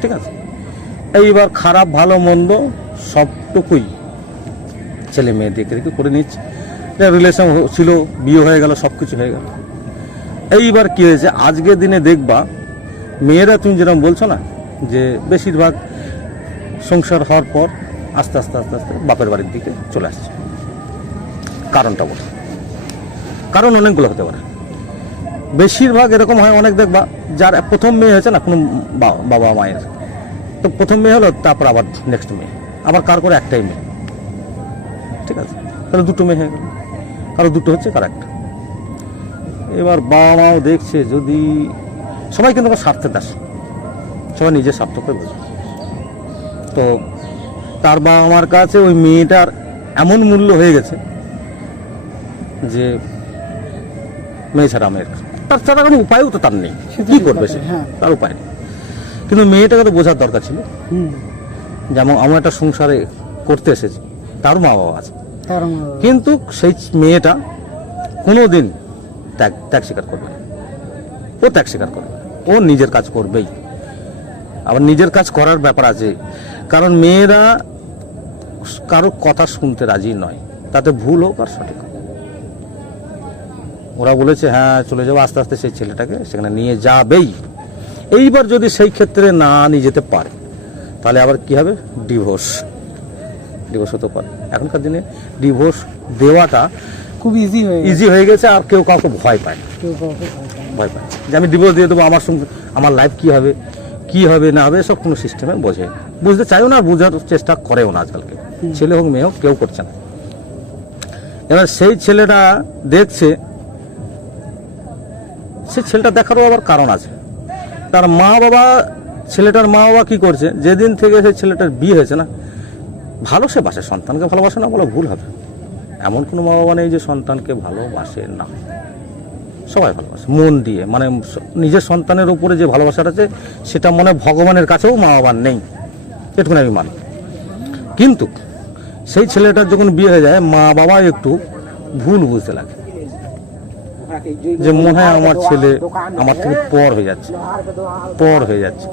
ঠিক আছে। এইবার খারাপ ভালো মন্দ সবটুকুই ছেলে মেয়ে দেখে দেখে করে নিচ্ছে, রিলেশন ছিল, বিয়ে হয়ে গেল, সব কিছু হয়ে গেল। এইবার কী হয়েছে, আজকের দিনে দেখবা মেয়েরা, তুমি যেরকম বলছো না যে বেশিরভাগ সংসার হওয়ার পর আস্তে আস্তে আস্তে আস্তে বাপের বাড়ির দিকে চলে আসছে। কারণটা বল, কারণ অনেকগুলো হতে পারে। বেশিরভাগ এরকম হয়, অনেক দেখবা যার প্রথম মেয়ে হয়েছে না কোনো বাবা মায়ের, তো প্রথম মেয়ে হলো, তারপর আবার নেক্সট মেয়ে, আবার কার করে একটাই মেয়ে, ঠিক আছে, তাহলে দুটো মেয়ে হয়ে গেল, কারো দুটো হচ্ছে, কার একটা। এবার বাবা মাও দেখছে, যদি সবাই কিন্তু আমার স্বার্থের দাস, সবাই নিজের স্বার্থ করে বোঝে, তো তার বাবা মার কাছে ওই মেয়েটার এমন মূল্য হয়ে গেছে যে মেয়ে ছাড়া মেয়ের, তার ছাড়া কোনো উপায়ও তো তার নেই, কী করবে সে, তার উপায় নেই। কিন্তু মেয়েটাকে তো বোঝার দরকার ছিল, যেমন আমরা একটা সংসারে করতে এসেছি, তার মা বাবা আছে, কিন্তু সেই মেয়েটা কোনো দিন ত্যাগ স্বীকার করবে না, ও ত্যাগ স্বীকার করবে, ও নিজের কাজ করবেই। আবার নিজের কাজ করার ব্যাপার আছে, কারণ মেয়েরা কারো কথা শুনতে রাজি নয়, তাতে ভুল হোক আর সঠিক হোক। ওরা বলেছে হ্যাঁ চলে যাবো, আস্তে আস্তে সেই ছেলেটাকে সেখানে নিয়ে যাবেই। এইবার যদি সেই ক্ষেত্রে না নিয়ে যেতে পারে, তাহলে আবার কি হবে, ডিভোর্স হতে পারে। এখনকার দিনে ডিভোর্স দেওয়াটা খুব ইজি হয়ে গেছে, আর কেউ কাউকে ভয় পায় না, ভয় পায় যে আমি ডিভোর্স দিয়ে দেবো, আমার সঙ্গে আমার লাইফ কি হবে না হবে, সব কোনো সিস্টেমে বোঝে, বুঝতে চাইও না, বোঝার চেষ্টা করেও না আজকালকে, ছেলে হোক মেয়ে হোক কেউ করছে না। এবার সেই ছেলেটা দেখছে, সে ছেলেটা দেখারও আবার কারণ আছে, তার মা বাবা, ছেলেটার মা বাবা কী করছে, যেদিন থেকে সেই ছেলেটার বিয়ে হয়েছে না, ভালো সে বাসে, সন্তানকে ভালোবাসে না বলে ভুল হবে, এমন কোনো মা বাবা নেই যে সন্তানকে ভালোবাসে না, সবাই ভালোবাসে মন দিয়ে, মানে নিজের সন্তানের উপরে যে ভালোবাসাটা আছে সেটা মনে ভগবানের কাছেও মা বাবার নেই, এটুকুনি আমি মানি। কিন্তু সেই ছেলেটার যখন বিয়ে হয়ে যায়, মা বাবা একটু ভুল বুঝতে লাগে, যে মনে হয় আমার ছেলে আমার থেকে পর হয়ে যাচ্ছে,